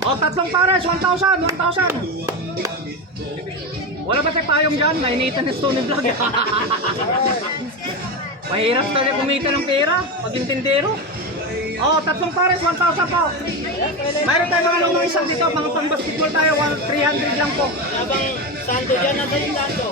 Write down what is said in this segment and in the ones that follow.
O, tatlong pares, 1,000, 1,000. Wala ba tayo payong dyan? Nainitan ni Stony Vlog. Mahirap talaga kumita ng pera pag yung tindero. O, tatlong pares, 1,000 po. Mayroon tayo mga lumang isang dito, mga pang-basketball tayo, 300 lang po. Habang sando dyan, nasa yung sando.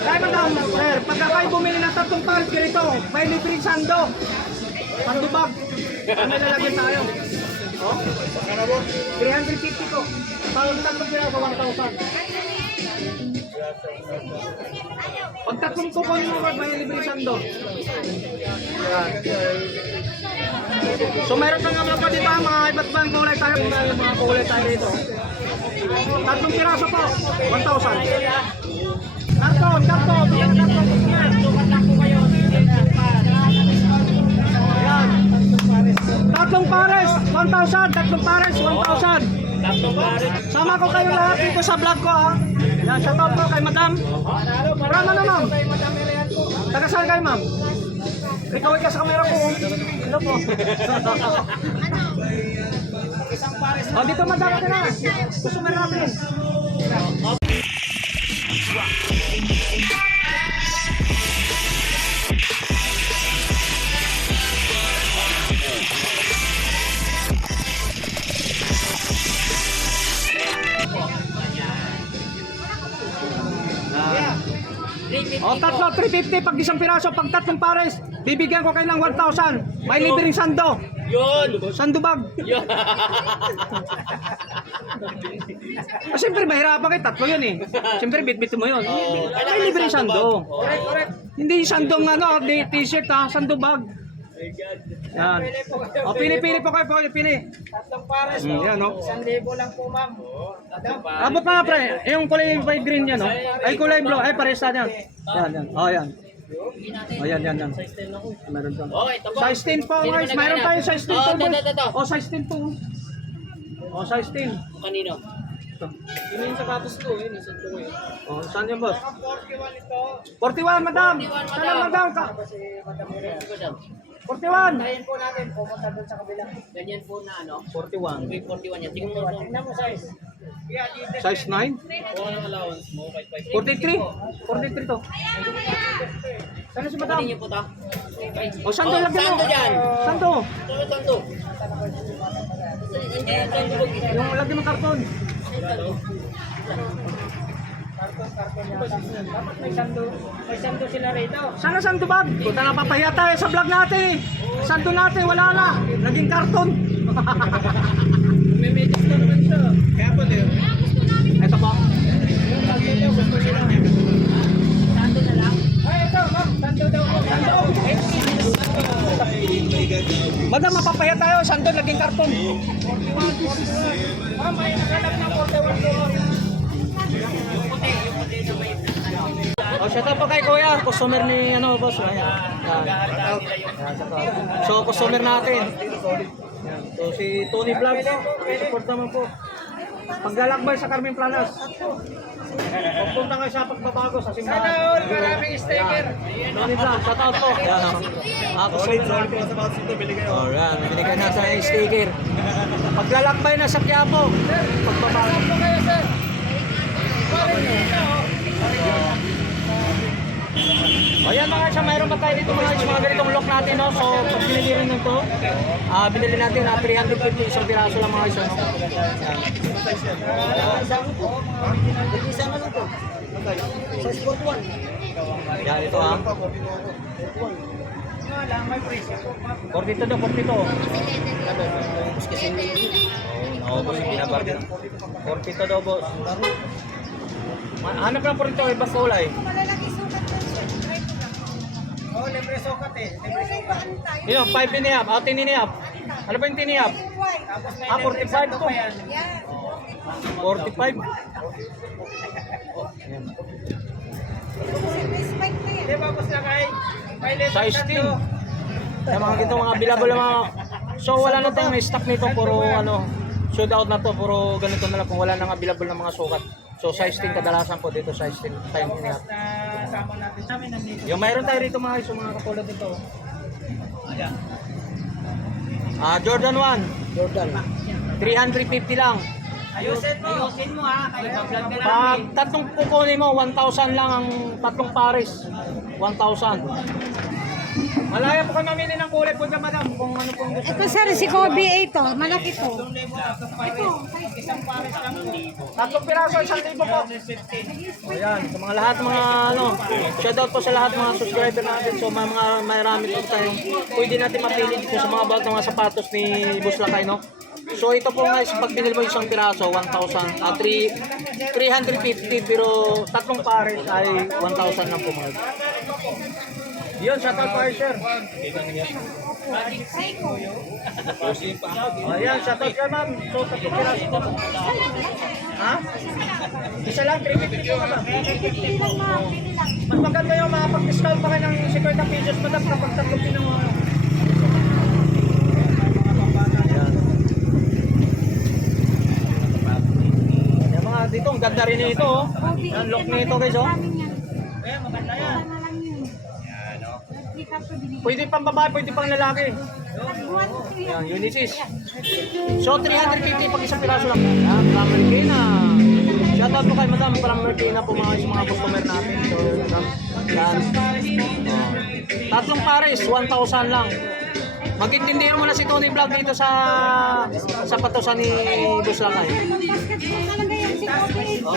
Kaya madam, sir, pagka kayo bumili ng tatlong pares ganito, may libreng sando. Pandubag. Kami lalagyan tayo. O, 350 po. Parang tatlong piraso, 1,000. Pag tatlong kupon mo, may libreng sando. Yan. So meron kang mga dito mga iba't ibang kulay tayo, mga kulay tayo dito. Tatlong piraso po, 1,000. Karton, karton, yan. Yan. Tatlong pares, 1,000. Tatlong pares, 1,000. Sama ko kayo lahat dito sa vlog ko ha. Yan, shoutout po kay madam. From ano ma'am? Taga saan kayo ma'am? Ikaw ay ka sa kamera ko. Hello po. O dito madam ka na. Gusto mo natin. O tatlo, 350 pag isang piraso, pag tatlong pares, bibigyan ko kayo ng 1,000. May libreng sando. Yun! Sandubag. Yun! Siyempre mahirapan kayo, tatlo yun eh. Siyempre bit-bit mo yun. May libreng sando. Hindi sandong ano, t-shirt ha, sandubag. Yan. O pili-pili po kayo, pili. Tatlong pares po. Yan o. 1,000 lang po, ma'am. Abot pa pre, yung kulay white green yan o. Ay kulay blue, ay pares na yan. Yan, yan. O yan. O yan, yan, yan. Meron doon. Oh, ito po. Size 10 po guys, mayroon tayo size 10 po. Oh, ito. O size 10 po. O size 10. Kanino? Ito. Yun yung sapatos ko, yun. Isang ko yun. O saan yan boss? 41 ito. 41 madam. Saan madam ka? Kasi Madam Miriam. 41. Tayin po natin, pumunta doon sa kabila. Ganyan po na ano? 41. May 41 yan. Tingnan mo ito. Tingnan mo size. Yeah, dito. Size 9? Kung anong allowance mo, 43? 43 to. Saan na si madam? Kunin niyo po ito. O sando lagyan mo. Sando dyan. Sando. Sando. Yung lagyan ng karton. Karton yata. Dapat may sando. May sando sila rito. Sana sando bag? Punta na papahiya tayo sa vlog natin eh. Sando natin, wala na. Naging karton. May medyas na naman siya. Kaya po din. Ito po. Sando na lang? Ay, ito, ma'am. Sando daw po. Sando. Madam, mapapahiya tayo. Sando naging karton. Ma'am, may nakalap na 41 po. O, shout out po kay Kuya. Customer ni ano, boss. Ayan. So, customer natin. Yan. So, si Tony Vlogs. Support naman po. Paglalakbay sa Carmen Planas. Pagpunta kayo sa pagbabago sa simbahan. Sana all, maraming sticker. Tony Vlogs, shout out po. Yan o. Solid po sa box ito. Alright, binigyan na sa sticker. Paglalakbay na sa Quiapo. Pagbabago. Ayan mga isa, mayroon pa tayo dito mga ganitong lock natin, no? So, pag binili rin nito, binili natin na 350 isang piraso lang mga isa, no? Yan, ito ha. May presyo po, ma'am. 42 daw, 42. Oo, boss, binabargain. 42 daw, boss. Hanap lang 42, ibang kulay. Oh, libre sukat eh. Libre sukat. Yun, 5 inihap, 10 inihap. Ano ba yung tinihap? Tapos may 45 to. pa yan. 45. Hindi, tapos lang ay may libre Size 10. sando. Yung mga gito, mga available mga... So wala na tayong stock nito, puro ano, sold out na to, puro ganito na lang kung wala nang available na mga sukat. So size 10 kadalasan po dito, size 10 time inihap. Na sama natin namin nandito. Yung mayroon tayo rito mga iso, mga katulad nito. Ayan. Jordan 1. Jordan. 350 lang. Ayusin mo ha. Kaya vlog ka Pag tatlong kukunin mo, 1,000 lang ang tatlong pares. 1,000. Malaya po kayo mamili ng kulay po dyan, madam. Kung ano pong gusto. Ito sir, si Kobe ito. Malaki to. Tatlong piraso, 1,000 po. Ayan, sa mga lahat, mga ano, shoutout po sa lahat mga subscriber natin. So, mga marami po tayong pwede natin mapili dito sa mga bag ng mga sapatos ni Boss Lakay, no? So, ito po guys, pag pinili mo isang piraso, 1,000, 350, pero tatlong pares ay 1,000 lang po mga. Yun, shoutout pa sir. Ayan, shoutout ka ma'am. So, tatlong piraso po. Ha? Isa lang, 350 po ma'am. Mas maganda yung makapag-discount pa kayo ng 50 pesos madam kapag tatlong pinuha. Ayan. Ayan mga dito, ang ganda rin ito. Oh. Ang look nito guys. Oh. Pwede pang babae, pwede pang lalaki. Ayan, Unisys. So, 350 pag isang piraso lang. Ayan, Prammerkina. Shoutout po kay Madam Prammerkina po mga customer natin. So, yan. Tatlong pares, 1,000 lang. Mag-intindihan mo na si Tony Vlog dito sa patusan ni Boss Lakay. Basketball talaga yan si Kobe ito.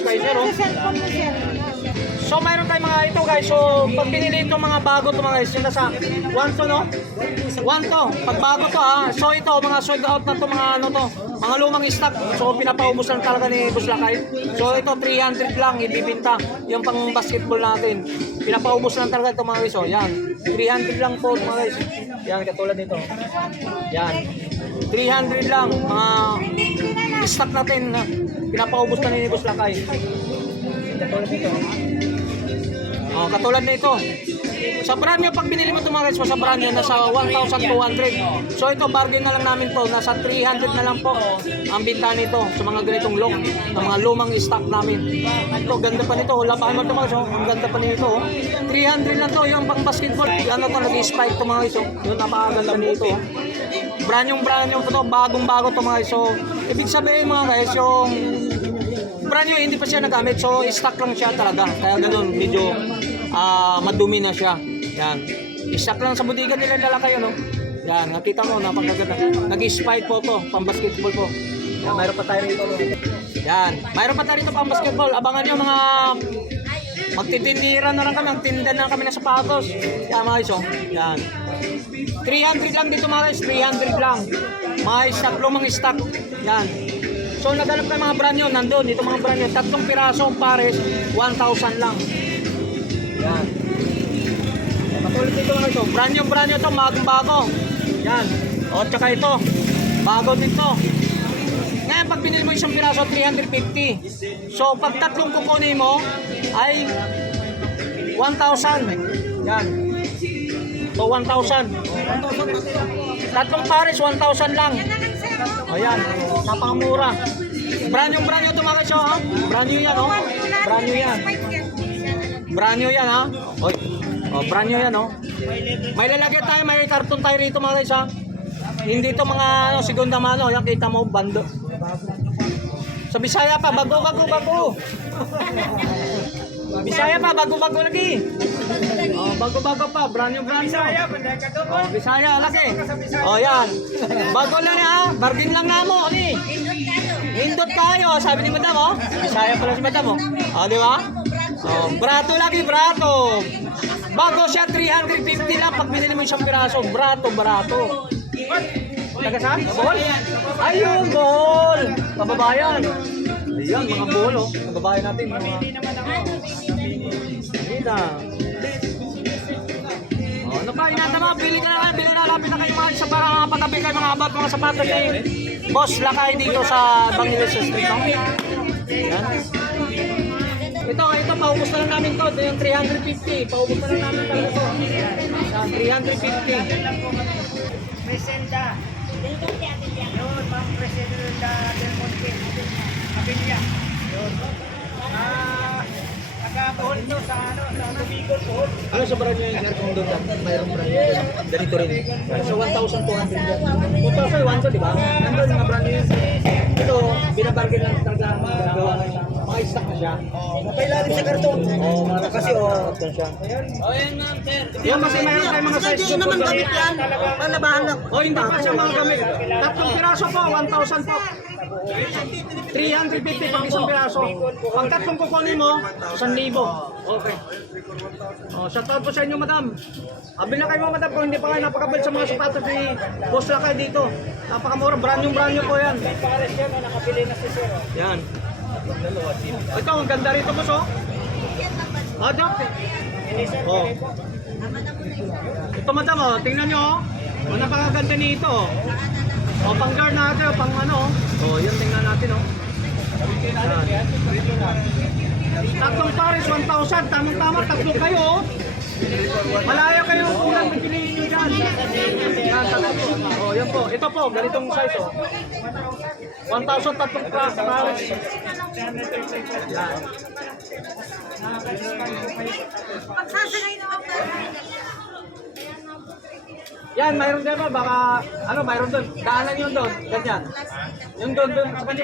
Kay sir, oh. Sa cellphone mo sir. So mayroon tayong mga ito guys. So pag pinili itong mga bago to mga guys, yung nasa 1 to no? 1 to. Pag bago to ha. So ito mga sold out na to mga ano to. Mga lumang stock. So pinapaubos lang talaga ni Boss Lakay. So ito 300 lang ibibinta. Yung pang basketball natin. Pinapaubos lang talaga ito mga guys. So yan. 300 lang po mga guys. Yan katulad nito. Yan. 300 lang mga stock natin na pinapaubos na ni Boss Lakay. Katulad nito. Oh, katulad nito. Sa brand nyo, pag binili mo ito mga guys, sa brand nyo, nasa 1,200. So ito, bargain na lang namin to. Nasa 300 na lang po ang binta nito sa mga ganitong lock, ng mga lumang stock namin. Ito, ganda pa nito. Labahan mo ito mga guys, oh. Ang ganda pa nito. Oh. 300 lang to, yung pang basketball. Ano to, nag-spike to mga guys. Oh. Yung napakaganda nito. Oh. Brand yung po to, bagong-bago to mga guys. So, ibig sabihin mga guys, yung brand new, hindi pa siya nagamit. So, stock lang siya talaga. Kaya ganun, medyo madumi na siya. Yan. Stock lang sa budigan nila Lakay, no? Yan, nakita mo, napakaganda. Nag-spike po to, pang-basketball po. Yan, mayroon pa tayo rito. Yan, mayroon pa tayo rito pang-basketball. Abangan nyo mga magtitindira na lang kami, magtinda na kami ng sapatos. Yan, mga iso. Yan. 300 lang dito mga guys, 300 lang. Mga stock, lumang stock. Yan. So naghanap kayo mga brand nyo, nandun, dito mga brand nyo, tatlong piraso pares, 1,000 lang. Yan. Katulad dito mga ito, brand nyo to, bago. Yan. O, tsaka ito, bago dito. Ngayon, pag binili mo isang piraso, 350. So, pag tatlong kukunin mo, ay 1,000. Yan. So, 1,000. Tatlong pares, 1,000 lang. Ayan, napakamura. Brand new ito mga kasyo, ha? Brand new yan, oh. Brand new yan. Brand new yan, ha? Oy. Oh, brand new yan, oh. May lalagyan tayo, may karton tayo rito mga kasyo, ha? Hindi ito mga ano, segunda mano. Yan, kita mo, bando. Sa Bisaya pa, bago. Bisaya pa, bago lagi. Oh, bago pa, brand new. Oh, Bisaya, laki. Oh, yan. Bago lang ha, bargain lang na mo, ni. Hindot kayo, sabi ni Madam, oh. Bisaya pala si Madam, oh. Oh, di ba? Oh, brato lagi, brato. Bago siya 350 lang pag binili mo isang piraso, brato. Taga saan? Bohol? Ayun, Bohol. Kababayan. Ayan, mga Bohol, oh. Kababayan natin, mga Dita. Oh, ano pa, inatama, bili na, lapit na kayo mga isa para makapatabi kayo mga abot, mga sapatos ni Boss Lakay dito sa Bangiles Street. No? Yan. Ito, paubos na lang namin to. Ito yung 350. Paubos na lang namin talaga to. Yan, 350. Presenta. Yun, ma'am, presenta Del Monte. Kapilya. Yun. Nagkakuhol to sa ano, sa Bicol po. Ano sa brand nyo yung sir kung doon mayroong brand nyo? Ganito rin. So 1,200 yan. 2,001 di ba? Nandun mga brand nyo yun. Ito, binabargain lang talaga ang gawa ng mga stock na siya. Kailangan sa karton. Oo, kasi karton siya. Oh, yan ma'am, sir. Yan kasi mayroon tayong mga size Hindi naman gamit yan. Palabahan lang. O hindi pa siya mga gamit. Tatlong piraso po, 1,000 po. 350 pag isang piraso. Pag tatlong kukunin mo, 1,000. Okay. O, shoutout po sa inyo, madam. Abil na kayo, madam, kung hindi pa kayo napakabal sa mga sapatos ni Boss Lakay dito. Napakamura, brand new po yan. Pares yan, nakabili na si Sir. Yan. Ito, ang ganda rito, boss, oh. Ah, Doc. Oh. Ito, madam, oh. Tingnan nyo, oh. Oh, napakaganda nito, oh. O, pang guard natin, o, pang ano, oh. Yan, tingnan natin, oh. Yan. Tatlong pares, 1,000. Tamang-tama, tatlo kayo, oh. Malayo kayo kulang na piliin nyo dyan. Yan, tatlo. Oh, yan po. Ito po, ganitong size, oh. 1,000 tatlong pares. Yan. Pagsasagay na ako. Yan, mayroon din ba? Baka, ano, mayroon doon. Daanan yun doon. Ganyan. Yung doon. Kapag